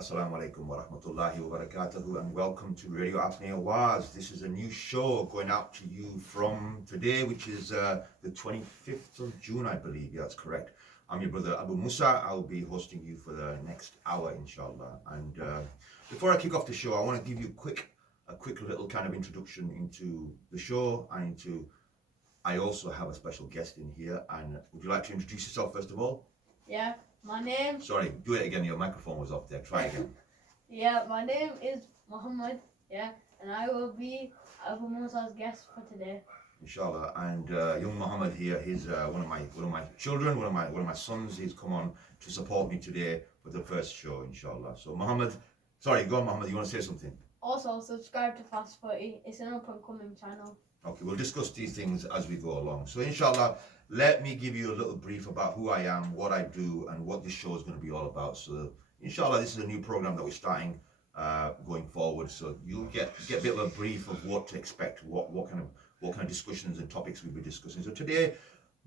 Assalamu alaikum wa rahmatullahi wa barakatuhu, and welcome to Radio Apnea Waz. This is a new show going out to you from today, which is the 25th of June, I believe. Yeah, that's correct. I'm your brother Abu Musa. I'll be hosting you for the next hour, inshallah. And before I kick off the show, I want to give you a quick little kind of introduction into the show and into. I also have a special guest in here. And would you like to introduce yourself first of all? Yeah, my name. Sorry, do it again. Your microphone was off there. Try again. Yeah, my name is Muhammad. Yeah, and I will be Abu Musa's guest for today. Inshallah. And young Muhammad here, he's one of my children, one of my sons. He's come on to support me today for the first show, inshallah. So Muhammad, sorry, go on, Muhammad. You want to say something? Also, subscribe to Fast 40. It's an up-and-coming channel. Okay, we'll discuss these things as we go along. So inshallah, let me give you a little brief about who I am, what I do, and what this show is going to be all about. So inshallah, this is a new program that we're starting going forward. So you'll get a bit of a brief of what to expect, what kind of discussions and topics we'll be discussing. So today,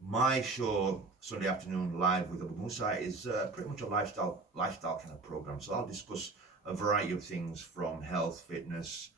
my show, Sunday afternoon live with Abu Musa, is pretty much a lifestyle kind of program. So I'll discuss a variety of things from health, fitness,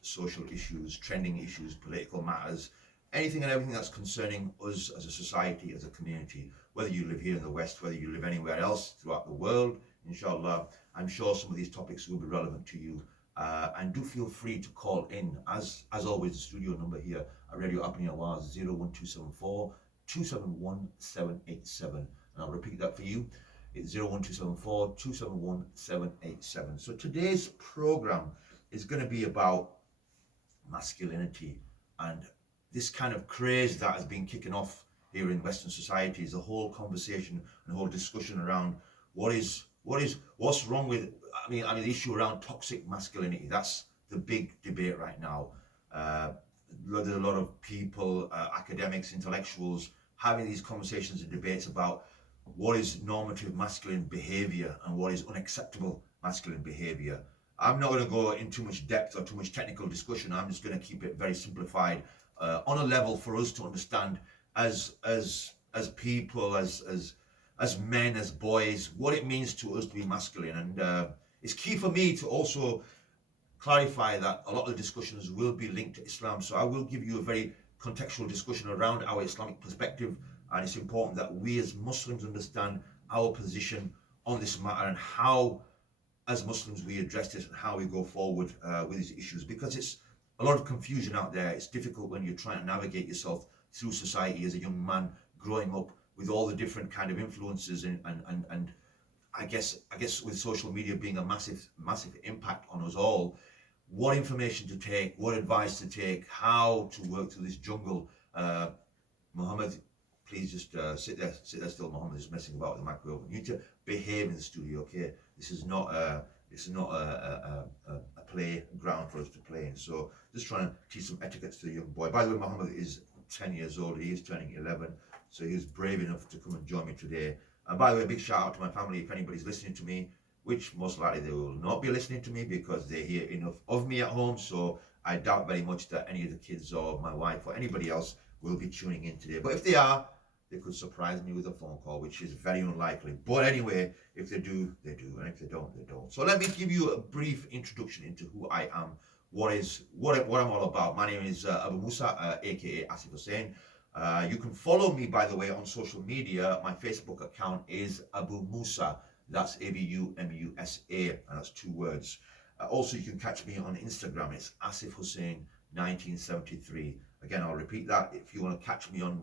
social issues, trending issues, political matters, anything and everything that's concerning us as a society, as a community, whether you live here in the West, whether you live anywhere else throughout the world, inshallah. I'm sure some of these topics will be relevant to you. And do feel free to call in. As always, the studio number here at Radio Apnea was 01274 271 787. And I'll repeat that for you. It's 01274 271 787. So today's program is going to be about masculinity and this kind of craze that has been kicking off here in Western society. Is a whole conversation and a whole discussion around what's wrong with the issue around toxic masculinity. That's the big debate right now. There's a lot of people, academics, intellectuals, having these conversations and debates about what is normative masculine behavior and what is unacceptable masculine behavior. I'm not going to go in too much depth or too much technical discussion. I'm just going to keep it very simplified on a level for us to understand as people, as men, as boys, what it means to us to be masculine. And it's key for me to also clarify that a lot of the discussions will be linked to Islam. So I will give you a very contextual discussion around our Islamic perspective. And it's important that we as Muslims understand our position on this matter and how, as Muslims, we address this and how we go forward with these issues, because it's a lot of confusion out there. It's difficult when you're trying to navigate yourself through society as a young man growing up with all the different kind of influences and I guess with social media being a massive impact on us all, what information to take, what advice to take, how to work through this jungle. Muhammad, please just sit there still. Muhammad is messing about with the microphone. You need to behave in the studio, okay? This is not a playground for us to play in. So just trying to teach some etiquette to the young boy. By the way, Muhammad is 10 years old. He is turning 11. So he was brave enough to come and join me today. And by the way, a big shout out to my family. If anybody's listening to me, which most likely they will not be listening to me because they hear enough of me at home. So I doubt very much that any of the kids or my wife or anybody else will be tuning in today. But if they are, they could surprise me with a phone call, which is very unlikely. But anyway, if they do, they do. And if they don't, they don't. So let me give you a brief introduction into who I am, what I'm all about. My name is Abu Musa, aka Asif Hussain. You can follow me, by the way, on social media. My Facebook account is Abu Musa. That's ABUMUSA, and that's 2 words. Also, you can catch me on Instagram. It's Asif Hussain 1973. Again, I'll repeat that. If you want to catch me on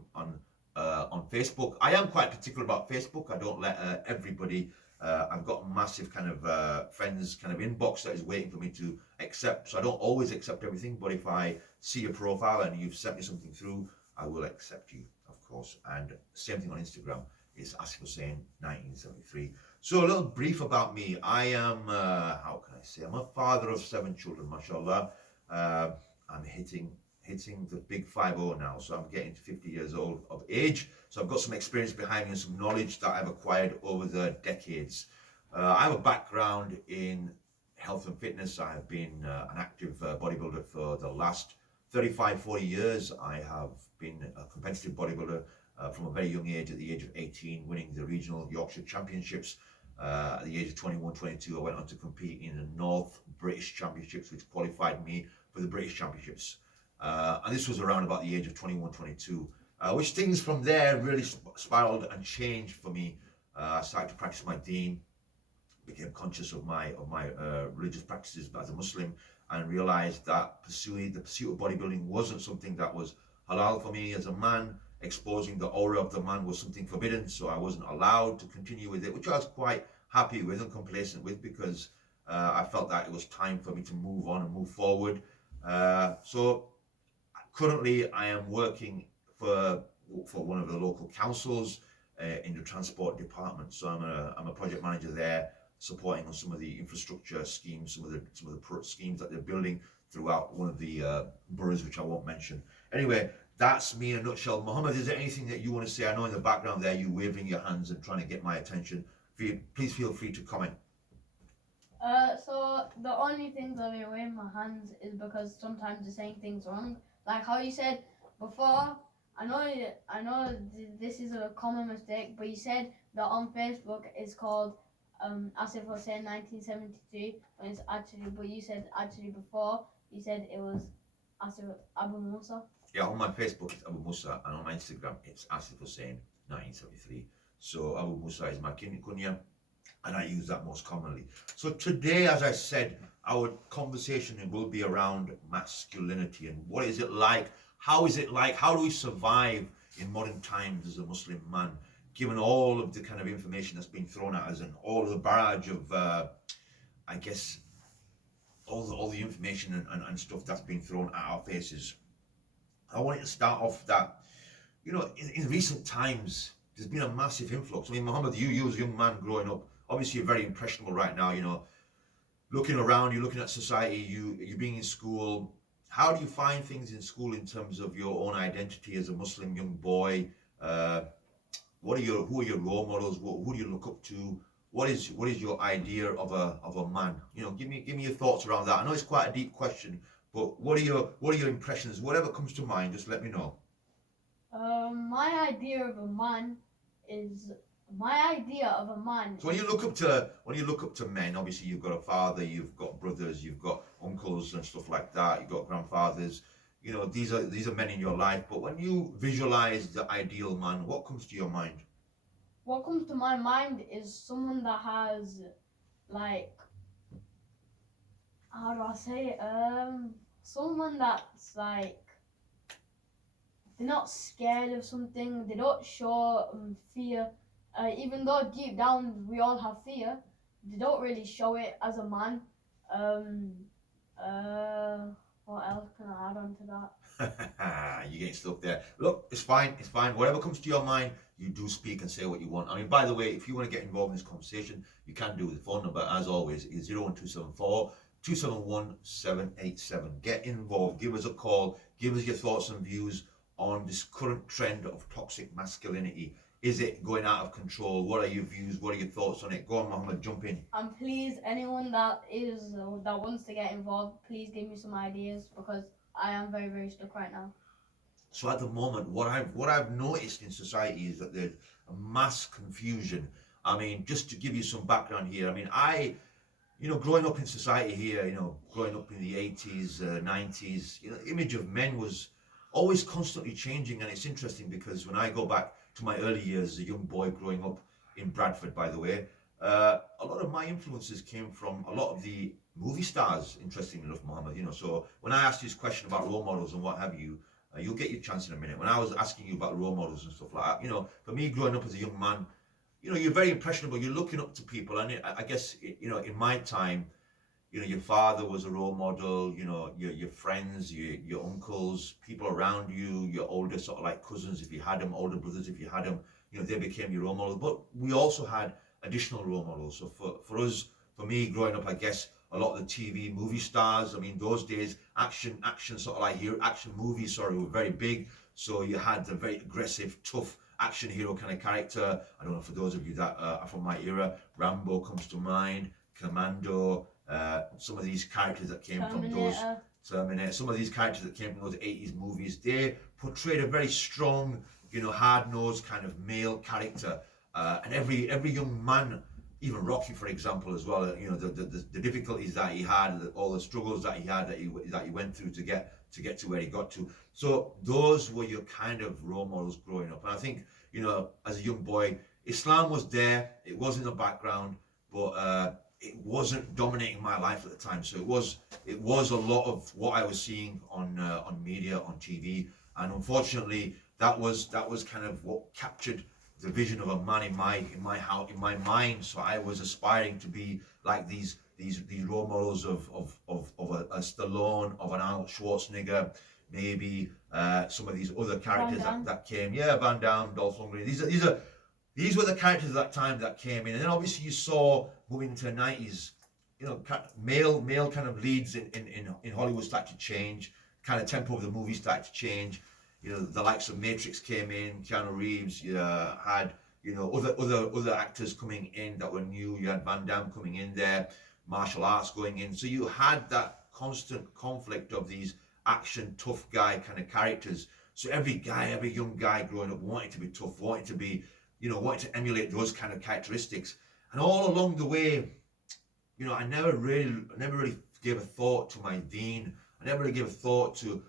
Facebook, I am quite particular about Facebook. I don't let everybody. I've got massive kind of friends kind of inbox that is waiting for me to accept. So I don't always accept everything, but if I see your profile and you've sent me something through, I will accept you, of course. And same thing on Instagram. It's Asif Hussain 1973. So a little brief about me. I am, how can I say, I'm a father of 7 children, mashallah. I'm hitting the big 50 now, so I'm getting to 50 years old of age. So I've got some experience behind me and some knowledge that I've acquired over the decades. I have a background in health and fitness. I have been an active bodybuilder for the last 35-40 years. I have been a competitive bodybuilder from a very young age, at the age of 18, winning the regional Yorkshire championships At the age of 21, 22, I went on to compete in the North British Championships, which qualified me for the British Championships. And this was around about the age of 21, 22, which things from there really spiraled and changed for me. I started to practice my deen, became conscious of my religious practices as a Muslim, and realized that the pursuit of bodybuilding wasn't something that was halal for me as a man. Exposing the aura of the man was something forbidden, so I wasn't allowed to continue with it, which I was quite happy with and complacent with, because I felt that it was time for me to move on and move forward. So currently I am working for one of the local councils in the transport department. So I'm a project manager there, supporting on some of the infrastructure schemes, some of the schemes that they're building throughout one of the boroughs, which I won't mention. Anyway, that's me in a nutshell. Mohammed, is there anything that you want to say? I know in the background there you waving your hands and trying to get my attention. Please feel free to comment. So the only things that I wave my hands is because sometimes you're saying things wrong. Like how you said before, I know this is a common mistake, but you said that on Facebook it's called Asif Hussain 1973, when it's actually, but you said actually before, you said it was Asif Abu Musa. Yeah, on my Facebook it's Abu Musa, and on my Instagram it's Asif Hussain 1973. So Abu Musa is my kunya, and I use that most commonly. So today, as I said, our conversation will be around masculinity and what is it like? How is it like? How do we survive in modern times as a Muslim man, given all of the kind of information that's been thrown at us and all of the barrage of, I guess, all the information and stuff that's been thrown at our faces? I wanted to start off that, you know, in recent times, there's been a massive influx. I mean, Muhammad, you as a young man growing up, obviously you're very impressionable right now, you know, looking around, you're looking at society, you're being in school. How do you find things in school in terms of your own identity as a Muslim young boy? Who are your role models? Who do you look up to? What is your idea of a man? You know, give me your thoughts around that. I know it's quite a deep question, but what are your impressions? Whatever comes to mind, just let me know. My idea of a man is So when you look up to men, obviously you've got a father, you've got brothers, you've got uncles and stuff like that. You've got grandfathers. You know, these are men in your life. But when you visualize the ideal man, what comes to your mind? What comes to my mind is someone that has, like, how do I say it? Someone that's like, they're not scared of something. They don't show fear. Even though deep down we all have fear, they don't really show it as a man. What else can I add on to that? You're getting stuck there. Look, it's fine. Whatever comes to your mind, you do speak and say what you want. I mean, by the way, if you want to get involved in this conversation, you can do. The phone number, as always, is 01274 271 787. Get involved. Give us a call. Give us your thoughts and views on this current trend of toxic masculinity. Is it going out of control? What are your views? What are your thoughts on it? Go on, Mohammed, jump in. And please, anyone that wants to get involved, please give me some ideas, because I am very, very stuck right now. So at the moment, what I've noticed in society is that there's a mass confusion. I mean, just to give you some background here, I mean, growing up in society here, growing up in the 80s, 90s, the image of men was always constantly changing. And it's interesting because when I go back to my early years as a young boy growing up in Bradford, by the way, a lot of my influences came from a lot of the movie stars, interestingly enough, Mohammed. So when I asked you this question about role models and what have you, you'll get your chance in a minute. When I was asking you about role models and stuff like that, for me growing up as a young man, you're very impressionable. You're looking up to people, and I guess in my time, your father was a role model. Your friends, your uncles, people around you, your older sort of like cousins, if you had them, older brothers, if you had them, they became your role models. But we also had additional role models. So for me growing up, I guess a lot of the TV movie stars. I mean, those days, action sort of like action movies, were very big. So you had the very aggressive, tough action hero kind of character. I don't know, for those of you that are from my era, Rambo comes to mind, Commando, some of these characters that came from those Terminator, some of these characters that came from those 80s movies, they portrayed a very strong, hard-nosed kind of male character. And every young man, even Rocky, for example, as well. You know, the difficulties that he had, all the struggles that he had, that he went through to get to where he got to. So those were your kind of role models growing up. And I think, you know, as a young boy, Islam was there. It was in the background, but it wasn't dominating my life at the time. So it was a lot of what I was seeing on media, on TV, and unfortunately, that was kind of what captured the vision of a man in my mind. So I was aspiring to be like these role models of a Stallone, of an Arnold Schwarzenegger, maybe some of these other characters that came. Yeah, Van Damme, Dolph Lundgren. These were the characters at that time that came in, and then obviously you saw moving into the 90s, you know, male kind of leads in Hollywood started to change. Kind of tempo of the movie started to change. You know, the likes of Matrix came in, Keanu Reeves, had, you know, other actors coming in that were new. You had Van Damme coming in there, martial arts going in. So you had that constant conflict of these action tough guy kind of characters. So every young guy growing up wanted to be tough, wanted to be, you know, wanted to emulate those kind of characteristics. And all along the way, you know, I never really gave a thought to my deen. I never really gave a thought to